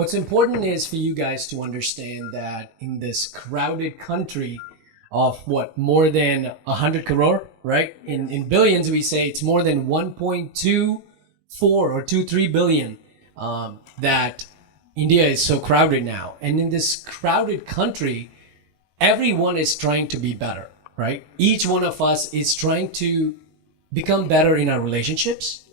what's important is for you guys to understand that in this crowded country of what, more than 100 crore, right? In billions, we say it's more than 1.24 or 23 billion, that India is so crowded now. And in this crowded country, everyone is trying to be better, right? Each one of us is trying to become better in our relationships.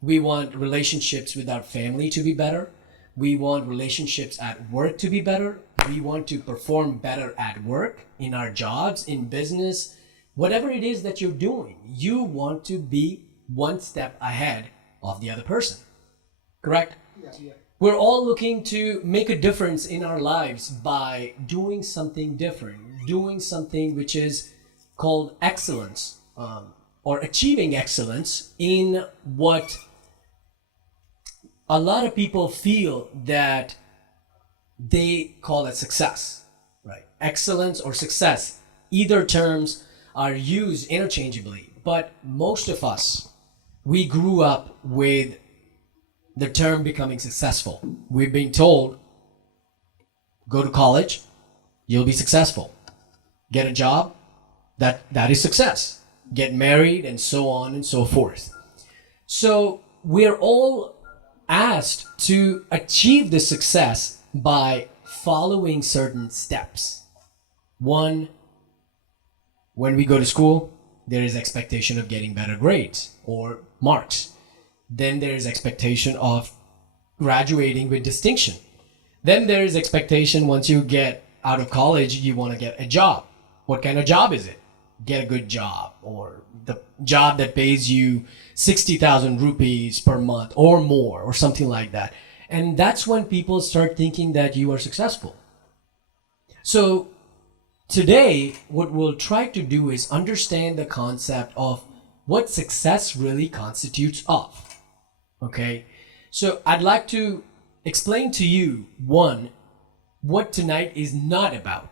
We want relationships with our family to be better. We want relationships at work to be better. We want to perform better at work, in our jobs, in business, whatever it is that you're doing. You want to be one step ahead of the other person, correct? Yeah. We're all looking to make a difference in our lives by doing something different, doing something which is called excellence, or achieving excellence in what a lot of people feel that they call it success, right? Excellence or success, either terms are used interchangeably, but most of us, we grew up with the term becoming successful. We've been told, go to college, you'll be successful. Get a job, that is success. Get married, and so on and so forth. So we're all asked to achieve the success by following certain steps. One, when we go to school, there is expectation of getting better grades or marks. Then there is expectation of graduating with distinction. Then there is expectation once you get out of college, you want to get a job. What kind of job is it? Get a good job, or the job that pays you 60,000 rupees per month or more, or something like that. And that's when people start thinking that you are successful. So today, what we'll try to do is understand the concept of what success really constitutes of. Okay? So I'd like to explain to you, one, what tonight is not about.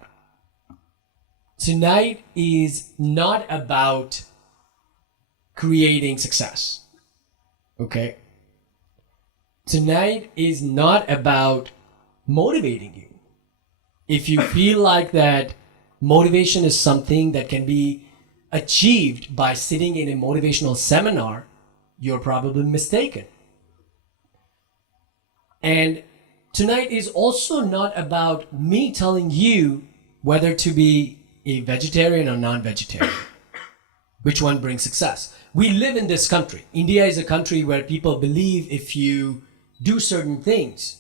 Tonight is not about creating success. Okay? Tonight is not about motivating you. If you feel like that motivation is something that can be achieved by sitting in a motivational seminar, you're probably mistaken. And tonight is also not about me telling you whether to be a vegetarian or non-vegetarian. Which one brings success? We live in this country. India is a country where people believe if you do certain things,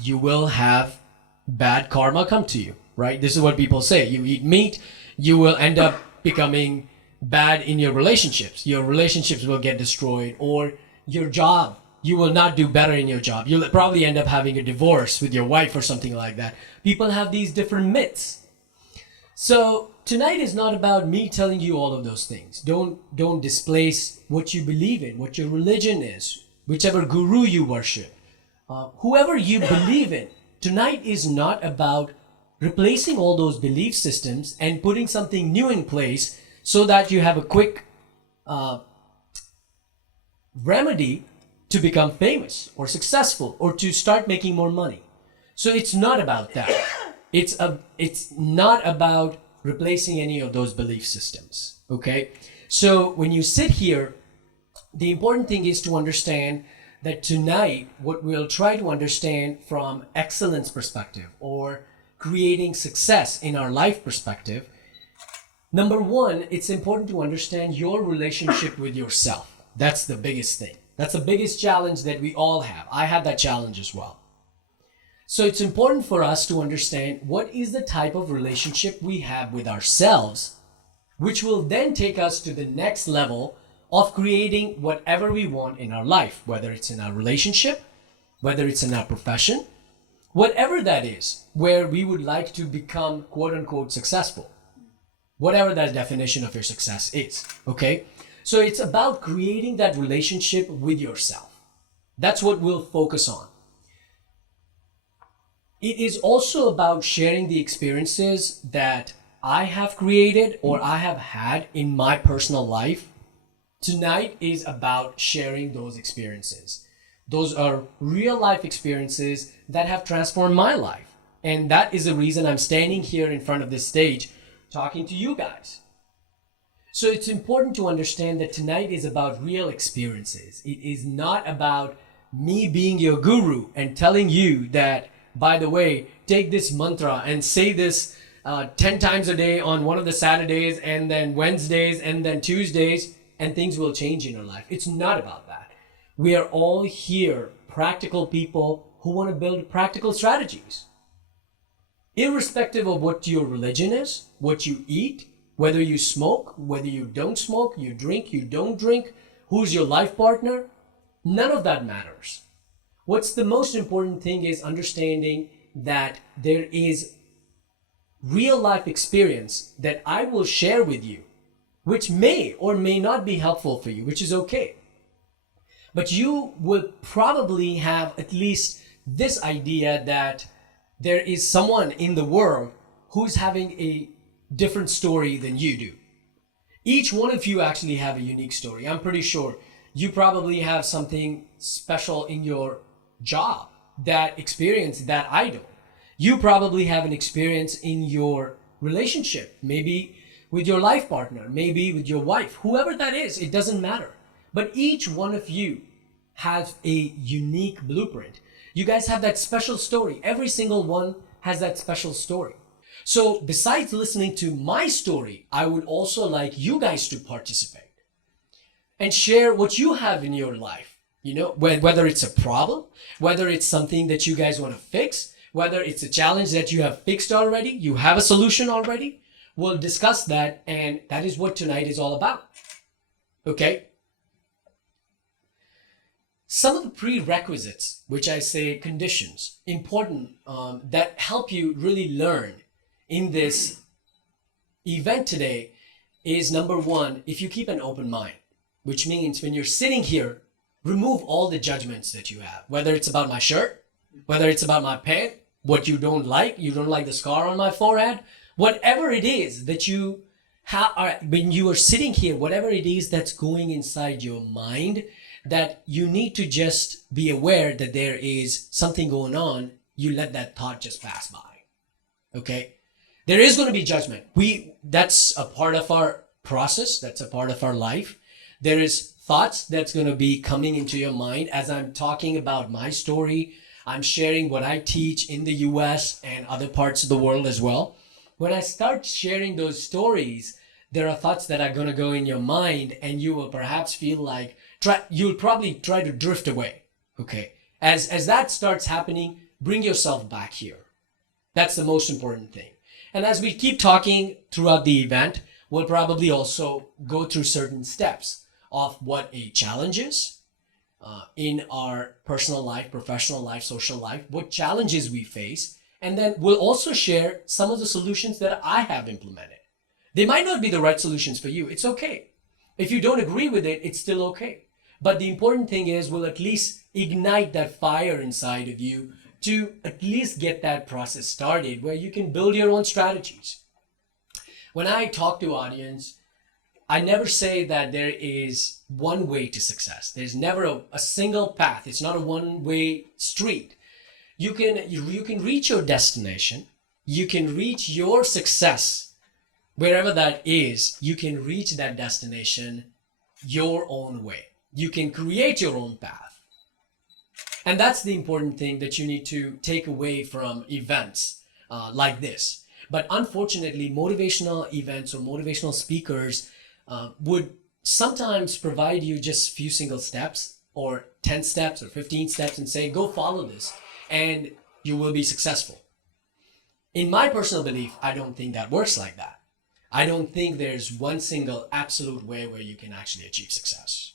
you will have bad karma come to you, right? This is what people say. You eat meat, you will end up becoming bad in your relationships. Your relationships will get destroyed, or your job, you will not do better in your job. You'll probably end up having a divorce with your wife or something like that. People have these different myths. So tonight is not about me telling you all of those things. Don't displace what you believe in, what your religion is, whichever guru you worship, whoever you believe in. Tonight is not about replacing all those belief systems and putting something new in place so that you have a quick remedy to become famous or successful or to start making more money. So it's not about that. It's not about replacing any of those belief systems, okay? So when you sit here, the important thing is to understand that tonight, what we'll try to understand from excellence perspective or creating success in our life perspective, number one, it's important to understand your relationship with yourself. That's the biggest thing. That's the biggest challenge that we all have. I had that challenge as well. So it's important for us to understand what is the type of relationship we have with ourselves, which will then take us to the next level of creating whatever we want in our life, whether it's in our relationship, whether it's in our profession, whatever that is, where we would like to become quote unquote successful, whatever that definition of your success is, okay? So it's about creating that relationship with yourself. That's what we'll focus on. It is also about sharing the experiences that I have created or I have had in my personal life. Tonight is about sharing those experiences. Those are real life experiences that have transformed my life. And that is the reason I'm standing here in front of this stage talking to you guys. So it's important to understand that tonight is about real experiences. It is not about me being your guru and telling you that, by the way, take this mantra and say this 10 times a day on one of the Saturdays and then Wednesdays and then Tuesdays, and things will change in your life. It's not about that. We are all here, practical people who want to build practical strategies. Irrespective of what your religion is, what you eat, whether you smoke, whether you don't smoke, you drink, you don't drink, who's your life partner, none of that matters. What's the most important thing is understanding that there is real life experience that I will share with you, which may or may not be helpful for you, which is okay. But you will probably have at least this idea that there is someone in the world who's having a different story than you do. Each one of you actually have a unique story. I'm pretty sure you probably have something special in your job, that experience that I don't. You probably have an experience in your relationship, maybe with your life partner, maybe with your wife, whoever that is, it doesn't matter. But each one of you has a unique blueprint. You guys have that special story. Every single one has that special story. So besides listening to my story, I would also like you guys to participate and share what you have in your life. You know, whether it's a problem, whether it's something that you guys want to fix, whether it's a challenge that you have fixed already, you have a solution already. We'll discuss that, and that is what tonight is all about. Okay? Some of the prerequisites, which I say conditions, important, that help you really learn in this event today is number one, if you keep an open mind, which means when you're sitting here, remove all the judgments that you have, whether it's about my shirt, whether it's about my pant, what you don't like the scar on my forehead, whatever it is that you have, when you are sitting here, whatever it is that's going inside your mind, that you need to just be aware that there is something going on, you let that thought just pass by. Okay? There is going to be judgment. That's a part of our process. That's a part of our life. There is thoughts that's going to be coming into your mind as I'm talking about my story. I'm sharing what I teach in the US and other parts of the world as well. When I start sharing those stories, there are thoughts that are going to go in your mind, and you will perhaps feel like you'll probably try to drift away. Okay. As that starts happening, bring yourself back here. That's the most important thing. And as we keep talking throughout the event, we'll probably also go through certain steps of what a challenge is in our personal life, professional life, social life, what challenges we face. And then we'll also share some of the solutions that I have implemented. They might not be the right solutions for you. It's okay. If you don't agree with it, it's still okay. But the important thing is we'll at least ignite that fire inside of you to at least get that process started where you can build your own strategies. When I talk to audience, I never say that there is one way to success. There's never a single path. It's not a one-way street. You can reach your destination. You can reach your success wherever that is. You can reach that destination your own way. You can create your own path. And that's the important thing that you need to take away from events like this. But unfortunately, motivational events or motivational speakers would sometimes provide you just a few single steps or 10 steps or 15 steps and say, go follow this and you will be successful. In my personal belief, I don't think that works like that. I don't think there's one single absolute way where you can actually achieve success.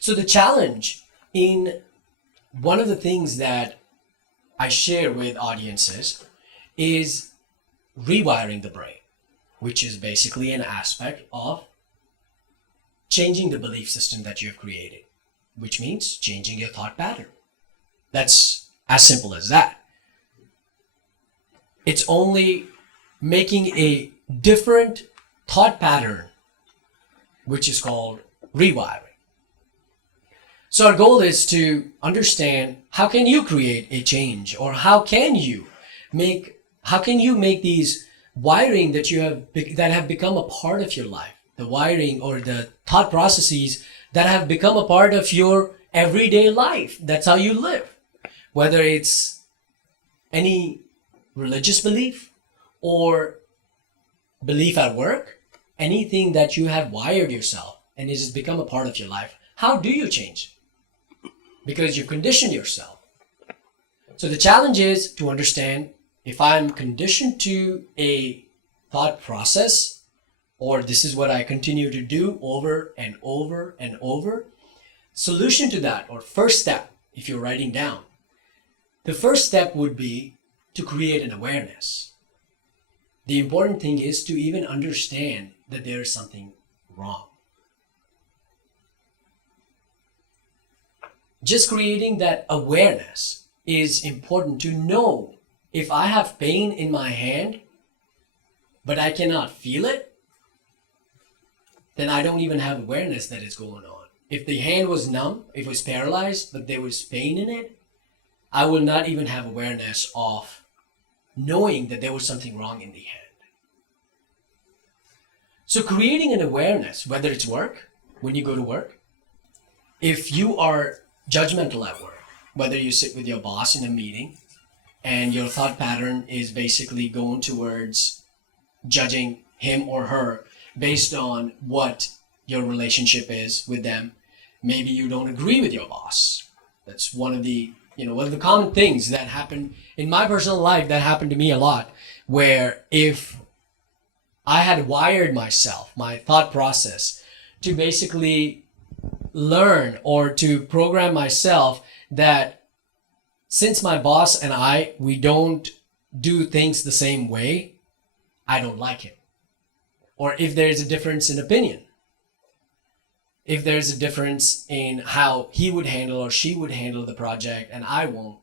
So the challenge in one of the things that I share with audiences is rewiring the brain, which is basically an aspect of changing the belief system that you've created, which means changing your thought pattern. That's as simple as that. It's only making a different thought pattern, which is called rewiring. So our goal is to understand how can you create a change, or how can you make these wiring that have become a part of your life, the wiring or the thought processes that have become a part of your everyday life. That's how you live, whether it's any religious belief or belief at work, anything that you have wired yourself and it has become a part of your life. How do you change? Because you conditioned yourself. So the challenge is to understand, if I'm conditioned to a thought process, or this is what I continue to do over and over and over, solution to that, or first step, if you're writing down, the first step would be to create an awareness. The important thing is to even understand that there is something wrong. Just creating that awareness is important, to know if I have pain in my hand, but I cannot feel it, then I don't even have awareness that it's going on. If the hand was numb, if it was paralyzed, but there was pain in it, I will not even have awareness of knowing that there was something wrong in the hand. So creating an awareness, whether it's work, when you go to work, if you are judgmental at work, whether you sit with your boss in a meeting and your thought pattern is basically going towards judging him or her based on what your relationship is with them. Maybe you don't agree with your boss. That's one of the common things that happen in my personal life, that happened to me a lot, where if I had wired myself, my thought process, to basically learn or to program myself that since my boss and we don't do things the same way, I don't like him. Or if there's a difference in opinion, if there's a difference in how he would handle or she would handle the project and I won't,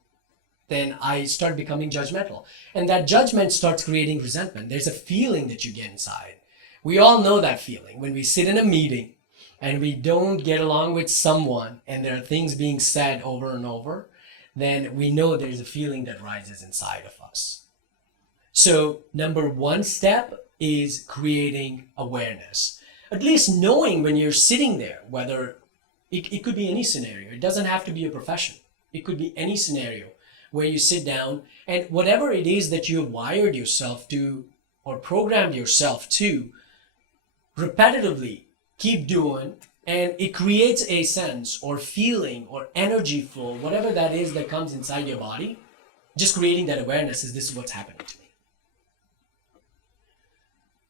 then I start becoming judgmental. And that judgment starts creating resentment. There's a feeling that you get inside. We all know that feeling when we sit in a meeting and we don't get along with someone and there are things being said over and over, then we know there's a feeling that rises inside of us. So number one step is creating awareness. At least knowing when you're sitting there, whether it could be any scenario. It doesn't have to be a profession. It could be any scenario where you sit down and whatever it is that you have wired yourself to or programmed yourself to repetitively keep doing, and it creates a sense or feeling or energy flow, whatever that is that comes inside your body. Just creating that awareness is, this is what's happening to me.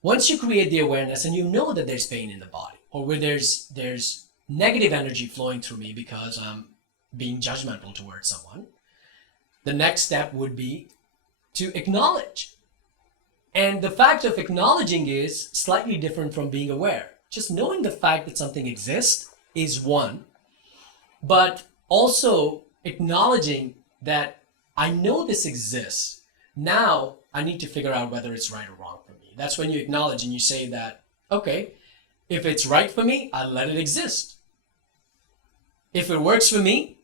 Once you create the awareness and you know that there's pain in the body, or where there's negative energy flowing through me because I'm being judgmental towards someone, the next step would be to acknowledge. And the fact of acknowledging is slightly different from being aware. Just knowing the fact that something exists is one, but also acknowledging that I know this exists. Now I need to figure out whether it's right or wrong for me. That's when you acknowledge and you say that, okay, if it's right for me, I'll let it exist. If it works for me,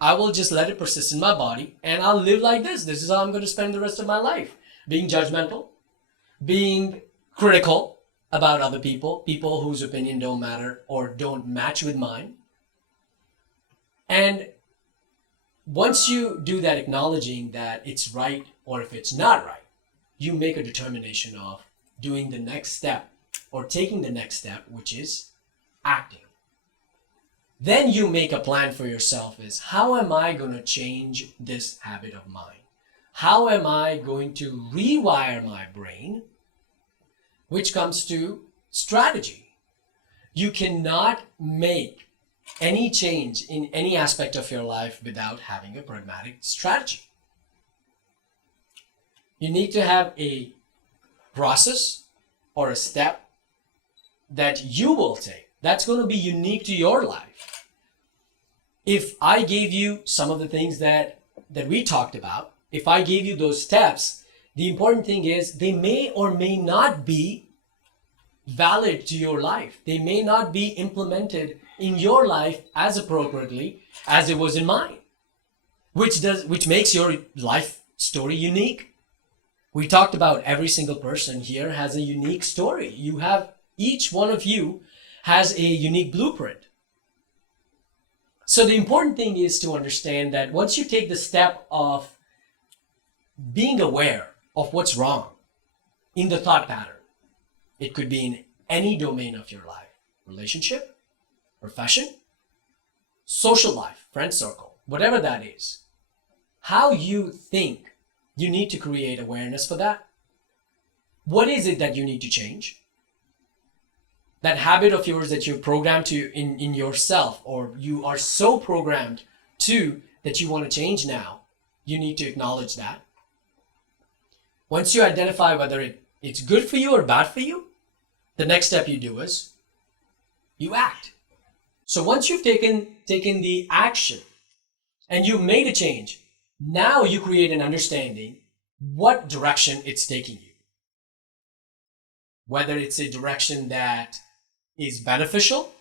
I will just let it persist in my body and I'll live like this. This is how I'm going to spend the rest of my life. Being judgmental, being critical about other people whose opinion don't matter or don't match with mine. And once you do that, acknowledging that it's right or if it's not right, you make a determination of doing the next step or taking the next step, which is acting. Then you make a plan for yourself is, how am I going to change this habit of mine? How am I going to rewire my brain? Which comes to strategy. You cannot make any change in any aspect of your life without having a pragmatic strategy. You need to have a process or a step that you will take that's going to be unique to your life. If I gave you some of the things that we talked about, if I gave you those steps, The important thing is they may or may not be valid to your life. They may not be implemented in your life as appropriately as it was in mine, which makes your life story unique. We talked about every single person here has a unique story. Each one of you has a unique blueprint. So the important thing is to understand that once you take the step of being aware of what's wrong in the thought pattern, it could be in any domain of your life, relationship, profession, social life, friend circle, whatever that is, how you think, you need to create awareness for that. What is it that you need to change? That habit of yours that you're programmed to in yourself, or you are so programmed to that you want to change now, you need to acknowledge that. Once you identify whether it's good for you or bad for you, the next step you do is you act. So once you've taken the action and you've made a change, now you create an understanding what direction it's taking you. Whether it's a direction that is beneficial,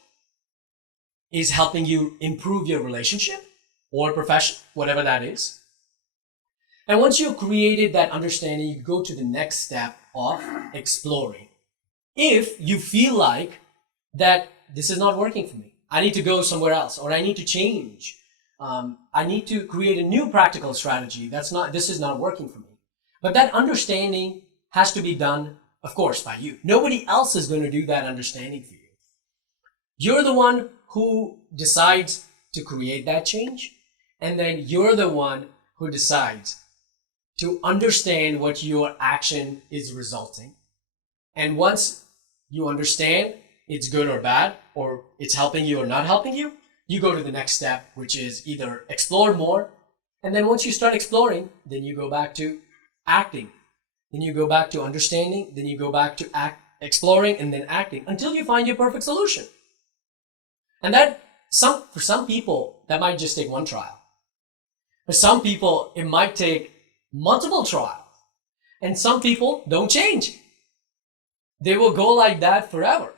is helping you improve your relationship or profession, whatever that is. And once you've created that understanding, you go to the next step of exploring. If you feel like that this is not working for me, I need to go somewhere else, or I need to change. I need to create a new practical strategy. This is not working for me. But that understanding has to be done, of course, by you. Nobody else is going to do that understanding for you. You're the one who decides to create that change, and then you're the one who decides to understand what your action is resulting. And once you understand it's good or bad, or it's helping you or not helping you, you go to the next step, which is either explore more. And then once you start exploring, then you go back to acting. Then you go back to understanding. Then you go back to exploring and then acting until you find your perfect solution. And for some people, that might just take one trial. For some people, it might take multiple trials. And some people don't change. They will go like that forever.